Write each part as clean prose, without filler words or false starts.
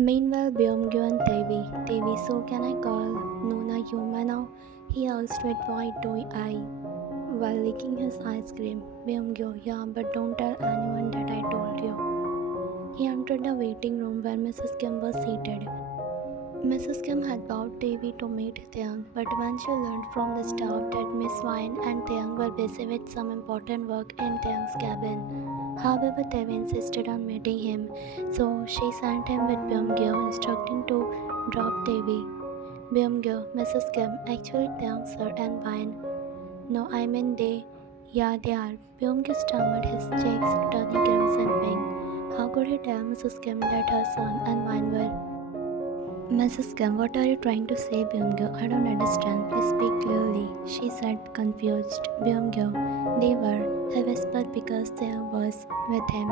Meanwhile, Byung-gyu and Devi, so can I call Nona Yuma now? He asked with wide-eyed while licking his ice cream. Byung-gyu, yeah, but don't tell anyone that I told you. He entered the waiting room where Mrs. Kim was seated. Mrs. Kim had bowed Devi to meet Taeyang, but when she learned from the staff that Miss Wine and Taeyang were busy with some important work in Taeyang's cabin, however, Devi insisted on meeting him, so she sent him with Byung-gyu, instructing to drop Devi. Byung-gyu, Mrs. Kim, actually Taeyang sir and Wine. No, I mean they. Yeah, they are. Byung-gyu stammered, his cheeks turning crimson pink. How could he tell Mrs. Kim that her son and Wine were? Mrs. Kim, what are you trying to say, Byung-gyu? I don't understand. Please speak clearly, she said, confused. Byung-gyu, they were, he whispered because there was with him.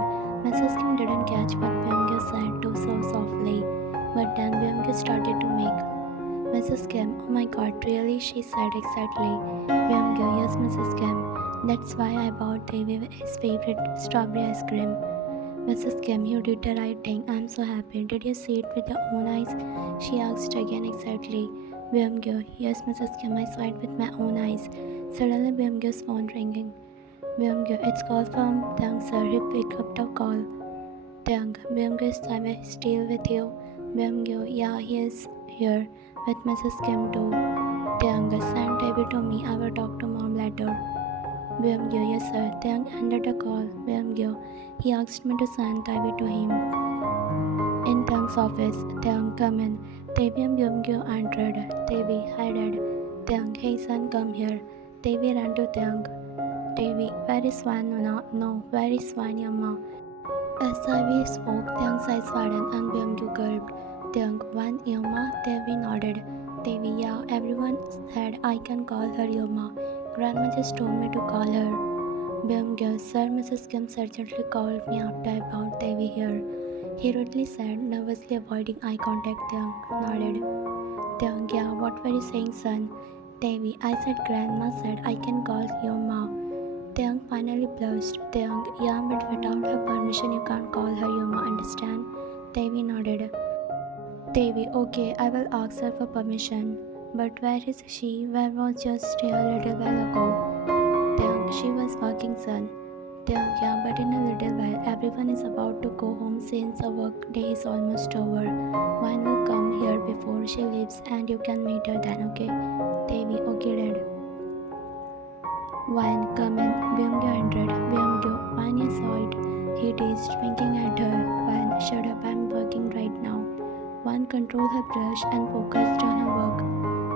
Mrs. Kim didn't catch what Byung-gyu said too so softly, but then Byung-gyu started to make. Mrs. Kim, oh my god, really? She said excitedly. Byung-gyu, yes, Mrs. Kim. That's why I bought Devi his favorite strawberry ice cream. Mrs. Kim, you did the right thing. I'm so happy. Did you see it with your own eyes? She asked again excitedly. Byung-gyu, yes, Mrs. Kim, I saw it with my own eyes. Suddenly, Byung-gyu's phone ringing. Byung-gyu, it's call from Taeyang, sir. He picked up the call. Taeyang, Byung-gyu, is Taeyang still with you? Byung-gyu, yeah, he is here with Mrs. Kim too. Taeyang, send Devi to me. I will talk to mom later. Byung-gyu, yes sir. Taeyang ended the call. Byung-gyu, he asked me to send Devi to him. In Taeyang's office, Taeyang, come in. Devi and Byung-gyu entered. Devi, hi dad. Taeyang, hey son, come here. Devi ran to Taeyang. Devi, where is Swan? No, where is Swan, Yamma? As Devi spoke, Taeyang's eyes widened and Byung-gyu gulped. Taeyang, Wan, Yamma? Devi nodded. Devi, yeah, everyone said I can call her Yoma. Grandma just told me to call her. Byung-gyu, sir, Mrs. Kim urgently called me after I brought Devi here. He rudely said, nervously avoiding eye contact. Taeyang nodded. Taeyang, yeah, what were you saying, son? Devi, I said Grandma said I can call Yoma. Taeyang finally blushed. Taeyang, yeah, but without her permission you can't call her Yoma, understand? Devi nodded. Devi, okay, I will ask her for permission. But where is she? Where was just here a little while ago? Taeyang, she was working, son. Taeyang, yeah, but in a little while, everyone is about to go home since the work day is almost over. Wine will come here before she leaves and you can meet her then, okay? Devi, okay, dad. Wine, come in. Byung-gyu entered. Byung-gyu, Wine, you saw it. He teased, winking at her. Wine, shut up, I'm working right now. Wine controlled her blush and focused on her work.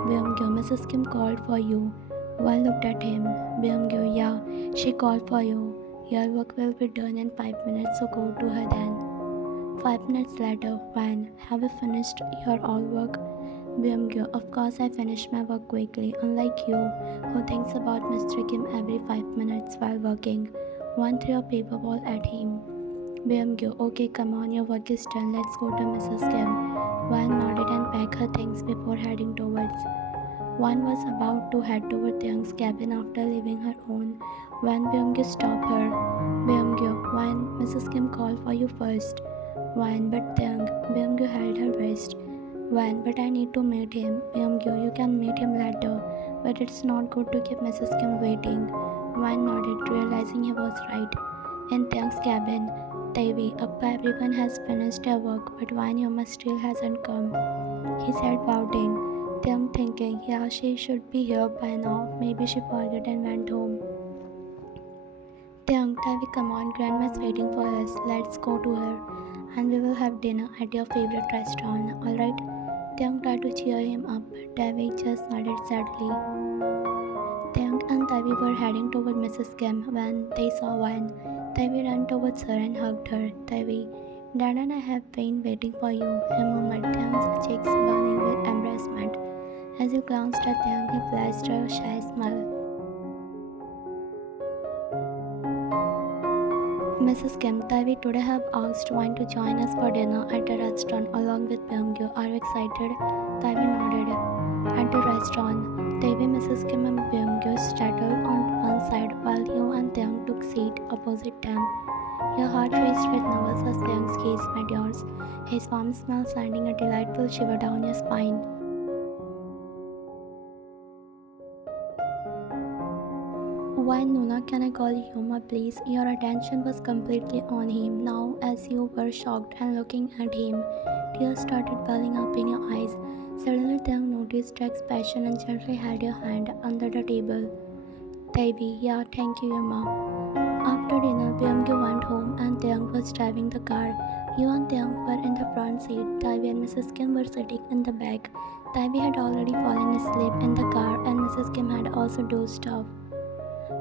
Byung-gyu, Mrs. Kim called for you. Wine looked at him. Byung-gyu, yeah, she called for you. Your work will be done in 5 minutes, so go to her then. 5 minutes later, Wine, have you finished your all work? Byung-gyu, of course I finished my work quickly, unlike you, who thinks about Mr. Kim every 5 minutes while working. Wine threw a paper ball at him. Byung-gyu, okay, come on, your work is done, let's go to Mrs. Kim. Wine nodded and packed her things before heading towards. Wine was about to head toward Taeyang's cabin after leaving her own when Byung-gyu stopped her. Byung-gyu, Wine, Mrs. Kim called for you first. Wine, but Taeyang, Byung-gyu held her wrist. Wine, but I need to meet him. Byung-gyu, you can meet him later, but it's not good to keep Mrs. Kim waiting. Wine nodded, realizing he was right. In Taeyang's cabin, Devi, Appa, everyone has finished their work, but Wine Yoma still hasn't come. He said, pouting. Taeyang thinking, yeah, she should be here by now. Maybe she forgot and went home. Taeyang, Devi, come on, Grandma's waiting for us. Let's go to her, and we will have dinner at your favorite restaurant, alright? Taeyang tried to cheer him up, but Devi just nodded sadly. Taeyang and Devi were heading toward Mrs. Kim when they saw Wine. Devi ran towards her and hugged her. Devi, Dad and I have been waiting for you, he murmured, Taeyang's cheeks burning with embarrassment. As he glanced at Taeyang, he flashed a shy smile. Mrs. Kim, Devi today have asked Wine to join us for dinner at the restaurant along with Byung-gyu. Are you excited? Devi nodded. At the restaurant, Devi, Mrs. Kim and Byung-gyu settled on one side while you and Taeyang took seat opposite them. Your heart raced with nervous as Taeyang's gaze met yours. his warm smell sending a delightful shiver down your spine. Why Nuna, can I call you Yoma please? Your attention was completely on him now as you were shocked and looking at him. Tears started welling up in your eyes. Suddenly Taeyang noticed your expression and gently held your hand under the table. Taebi, yeah, thank you Yoma. After dinner, Byung-gyu went home and Taeyang was driving the car. You and Taeyang were in the front seat. Taebi and Mrs. Kim were sitting in the back. Taebi had already fallen asleep in the car and Mrs. Kim had also dozed off.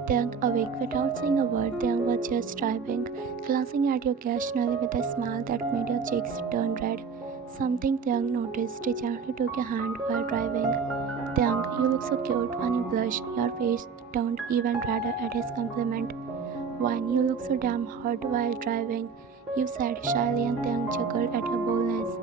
Taeyang awake without saying a word. Taeyang was just driving, glancing at you occasionally with a smile that made your cheeks turn red. Something Taeyang noticed. He gently took your hand while driving. Taeyang, you look so cute when you blush. Your face turned even redder at his compliment. Wine, you look so damn hot while driving, you said shyly, and Taeyang chuckled at your boldness.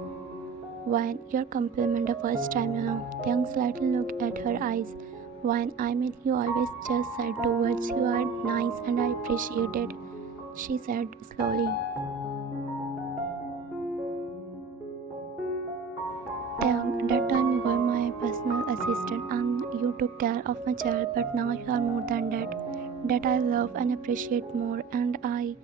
Wine, your compliment the first time you know. Taeyang slightly looked at her eyes. Wine, I mean, you always just said two words. You are nice and I appreciate it, she said slowly. Taeyang, that time you were my personal assistant and you took care of my child, but now you are more than that. That I love and appreciate more, and I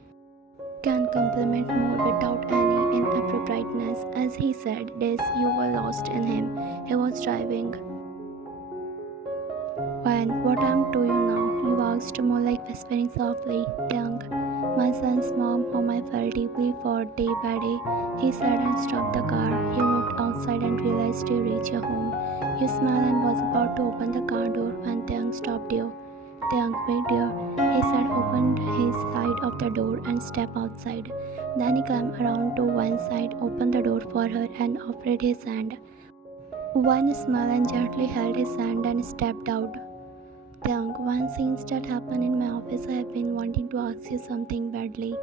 can compliment more without any inappropriateness. As he said this, you were lost in him. He was driving. When, what am to you now? You asked, more like whispering softly. Taeyang, my son's mom, whom I felt deeply for day by day, he said and stopped the car. You looked outside and realized you reached your home. You smiled and was about to open the car door when Taeyang stopped you. Taeyang, wait dear, he said, opened his side of the door and stepped outside. Then he came around to one side, opened the door for her and offered his hand. One smiled and gently held his hand and stepped out. Taeyang, one since that happened in my office, I have been wanting to ask you something badly.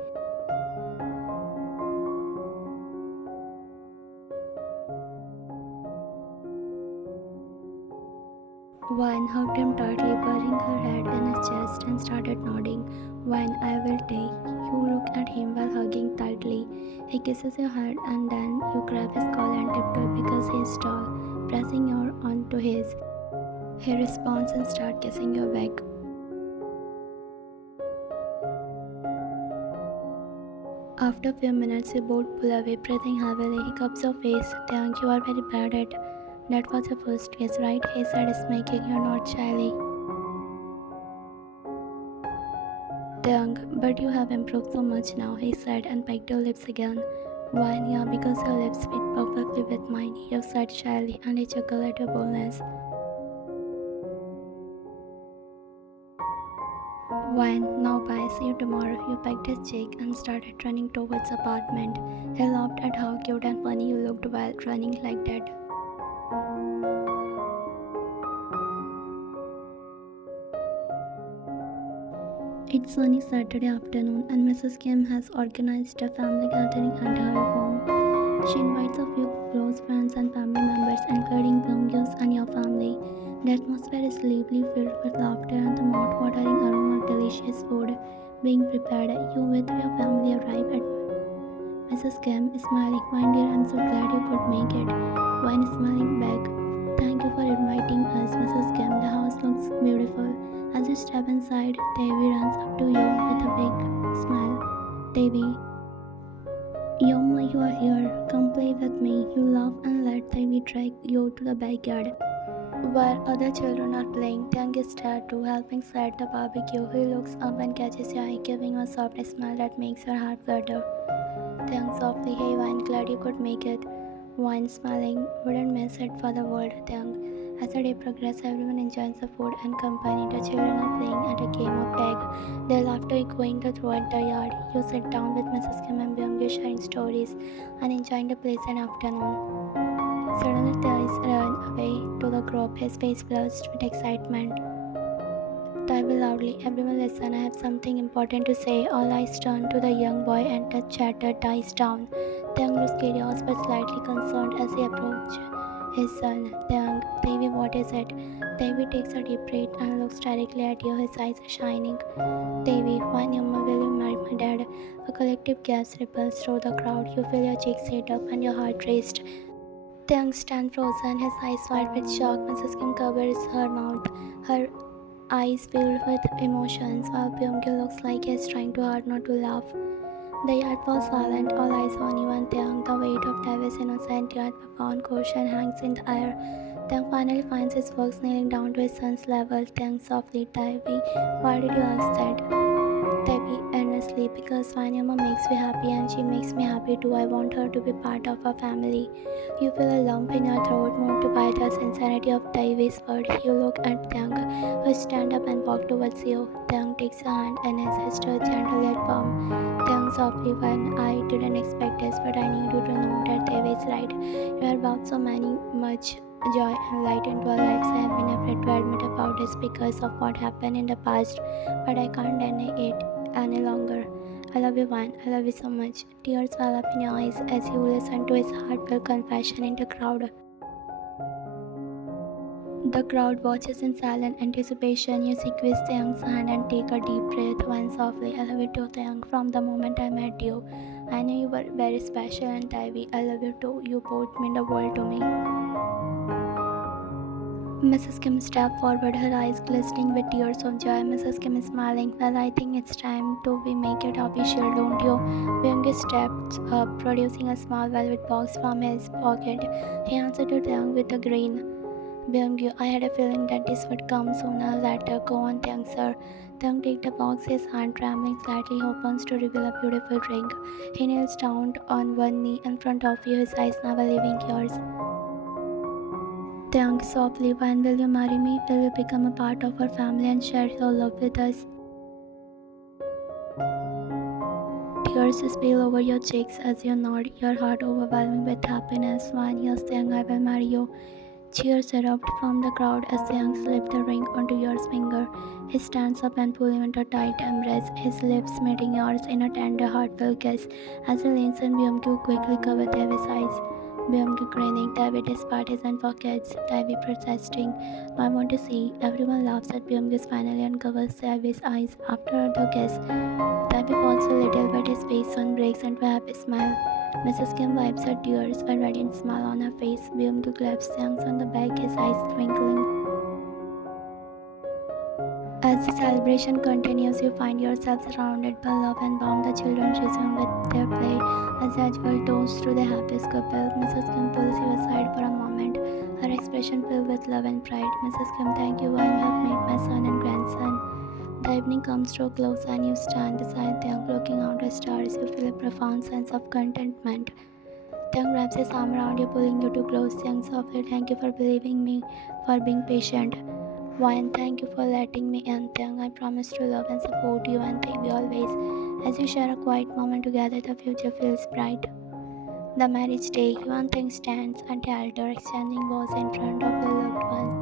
Wine hugged him tightly, burying her head in his chest and started nodding. Wine, I will take. You look at him while hugging tightly. He kisses your head and then you grab his collar and tiptoe because he is tall, pressing your onto his. He responds and starts kissing your back. After a few minutes, you both pull away, breathing heavily. He cups your face. Taeyang, you are very bad at. That was your first kiss, right? He said, smirking. You're not shyly. Taeyang, but you have improved so much now, he said, and pecked your lips again. Wine, yeah, because your lips fit perfectly with mine, you said shyly, and he chuckled at your boldness. Wine, now bye, see you tomorrow. You pecked his cheek and started running towards the apartment. He laughed at how cute and funny you looked while running like that. It's sunny Saturday afternoon and Mrs. Kim has organized a family gathering at her home. She invites a few close friends and family members including Byung-gyu's and your family. The atmosphere is lively, filled with laughter and the mouth-watering aroma of delicious food being prepared. You with your family arrive at Mrs. Kim smiling. My dear, I'm so glad you could make it. Wine smiling back. Thank you for inviting us, Mrs. Kim. The house looks beautiful. As you step inside, Taebi runs up to you with a big smile. Taebi, Yoma, you are here. Come play with me. You laugh and let Taebi drag you to the backyard, where other children are playing. Taeyang is there too, helping set the barbecue. He looks up and catches your eye, giving a soft smile that makes your heart flutter. Taeyang softly, hey Wine, glad you could make it. Wine smiling, wouldn't miss it for the world. Taeyang, as the day progresses, everyone enjoys the food and company. The children are playing at a game of tag, their laughter echoing throughout the yard. You sit down with Mrs. Kim and Byung-gyu sharing stories and enjoying the pleasant afternoon. Suddenly, Taebi ran away to the group, his face flushed with excitement. Taebi loudly, everyone listen, I have something important to say. All eyes turn to the young boy and the chatter dies down. Taeyang looks curious but slightly concerned as he approached. his son. Taeyang, Taevi, what is it? Taevi takes a deep breath and looks directly at you, his eyes shining. Taevi, when Yuma will you marry my dad? A collective gasp ripples through the crowd. You feel your cheeks heat up and your heart raced. Taeyang stands frozen, his eyes wide with shock. Mrs. Kim covers her mouth, her eyes filled with emotions, while Byung-gil looks like he's trying too hard not to laugh. The yard falls silent, all eyes on you and Taeyang. The weight of Taevi's innocent yet profound caution hangs in the air. Taeyang finally finds his works kneeling down to his son's level. Taeyang softly, Taevi, why did you ask that? Taevi earnestly, because Wanyama makes me happy and she makes me happy too. I want her to be part of our family. You feel a lump in your throat, moved by the sincerity of Taevi's word. You look at Taeyang, who stand up and walk towards you. Taeyang takes your hand and his gesture gentle yet firm. Taeyang softly, when I didn't expect this, but I need you to know that Taevi is right. You are about so much joy and light into our lives. I have been afraid to admit about this because of what happened in the past, but I can't deny it any longer. I love you, Van. I love you so much. Tears well up in your eyes as you listen to his heartfelt confession in the crowd. The crowd watches in silent anticipation. You squeeze Taeyang's hand and take a deep breath. One softly, I love you too, Taeyang. From the moment I met you, I knew you were very special, and Taevi, I love you too. You both mean the world to me. Mrs. Kim stepped forward, her eyes glistening with tears of joy. Mrs. Kim is smiling. Well, I think it's time to we make it official, don't you? Byung stepped up, producing a small velvet box from his pocket. He answered to Taeyang with a grin. Byung, I had a feeling that this would come sooner or later. Go on, Taeyang, sir. Taeyang takes the box, his hand trembling slightly, opens to reveal a beautiful ring. He kneels down on one knee in front of you, his eyes never leaving yours. Taeyang softly, when will you marry me? Will you become a part of our family and share your love with us? Tears spill over your cheeks as you nod, your heart overwhelming with happiness. When yes, Taeyang, I will marry you. Cheers erupt from the crowd as Taeyang slips the ring onto your finger. He stands up and pulls you into a tight embrace, his lips meeting yours in a tender, heartfelt kiss. As he leans in, Byung-gyu quickly covers Taevi's eyes. Byung-gyu grinning, Taevi, this party isn't for kids. Taevi protesting, I want to see. Everyone laughs at Byung-gyu's finally uncovers Taevi's eyes. After the kiss, Taevi falls a little, but his face soon breaks into a happy smile. Mrs. Kim wipes her tears, a radiant smile on her face. Byung-gyu claps Taeyang on the back, his eyes twinkling. As the celebration continues, you find yourself surrounded by love and warmth. The children resume with their play as Ajwal toasts to the happiest couple. Mrs. Kim pulls you aside for a moment, her expression filled with love and pride. Mrs. Kim, thank you, and you have made my son and grandson. The evening comes to a close and you stand beside Taeyang looking out at stars. You feel a profound sense of contentment. Taeyang wraps his arm around you, pulling you to close. Taeyang softly, thank you for believing me, for being patient. Why, thank you for letting me in, Taeyang. I promise to love and support you and thank you always. As you share a quiet moment together, the future feels bright. The marriage day, Yuan Taeyang stands at the altar, exchanging vows in front of the loved ones.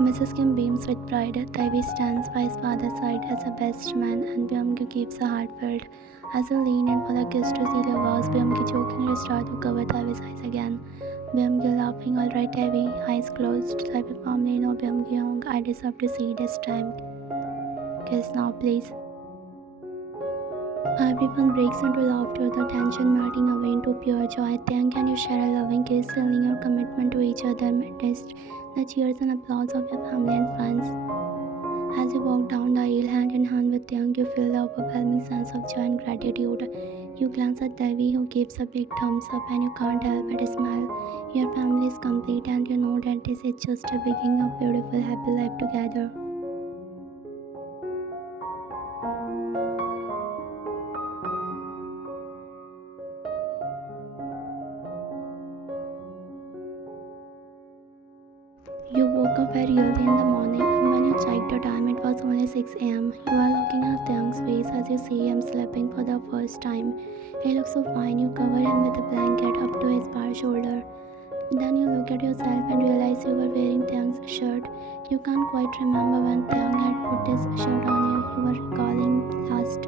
Mrs. Kim beams with pride. Taevi stands by his father's side as a best man, and Byung-gyu keeps a heartfelt. As you lean in for the kiss to seal your vows, Byung-gyu jokingly starts to cover Taevi's eyes again. Byung-gyu laughing, alright Taevi, eyes closed. Taevi calmly, no Byung-gyu, I deserve to see this time. Kiss now, please. Everyone breaks into laughter, the tension melting away into pure joy. Taeyang, can you share a loving kiss, sealing your commitment to each other amidst the cheers and applause of your family and friends? As you walk down the aisle hand in hand with Taeyang, you feel the overwhelming sense of joy and gratitude. You glance at Taevi, who gives a big thumbs up, and you can't help but smile. Your family is complete, and you know that this is just a beginning of beautiful, happy life together. You woke up very early in the morning, and when you checked the time, it was only 6 am. You are looking at Taeyang's face as you see him sleeping for the first time. He looks so fine, you cover him with a blanket up to his bar shoulder. Then you look at yourself and realize you were wearing Taeyang's shirt. You can't quite remember when Taeyang had put this shirt on you. You were recalling last.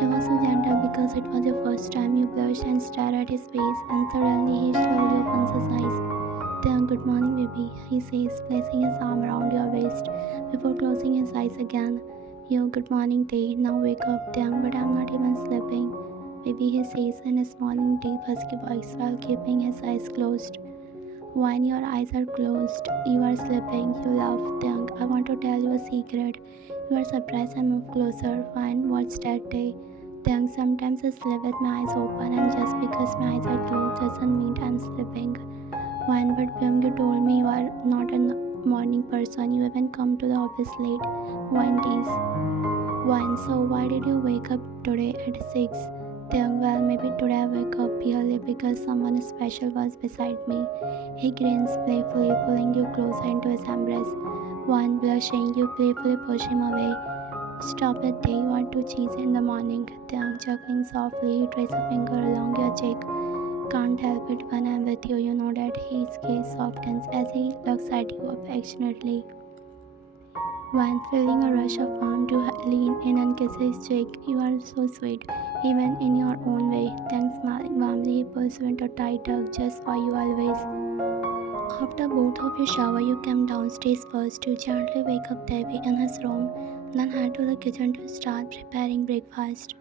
He was so gentle because it was your first time. You blushed and stared at his face, and suddenly he slowly opens his eyes. Then, good morning, baby, he says, placing his arm around your waist before closing his eyes again. Yo, good morning, Tay. Now wake up, Then, but I'm not even sleeping. Baby, he says in a small and deep husky voice while keeping his eyes closed. When your eyes are closed, you are sleeping, you laugh. Then, I want to tell you a secret. You are surprised and move closer. Fine, what's that, Tay? Then, sometimes I sleep with my eyes open, and just because my eyes are closed doesn't mean I'm sleeping. One, but when you told me you are not a morning person, you even come to the office late. One tease. One, so why did you wake up today at 6? Then, well, maybe today I wake up early because someone special was beside me. He grins playfully, pulling you closer into his embrace. One, blushing, you playfully push him away. Stop it, Day, you are too cheesy in the morning. Then, chuckling softly, he traces a finger along your cheek. Can't help it when I'm with you, you know that. His gaze softens as he looks at you affectionately. When feeling a rush of warmth to lean in and kiss his cheek, you are so sweet, even in your own way. Then smiling warmly, he pulls you into a tight hug just for you always. After both of you shower, you come downstairs first to gently wake up Devi in his room, then head to the kitchen to start preparing breakfast.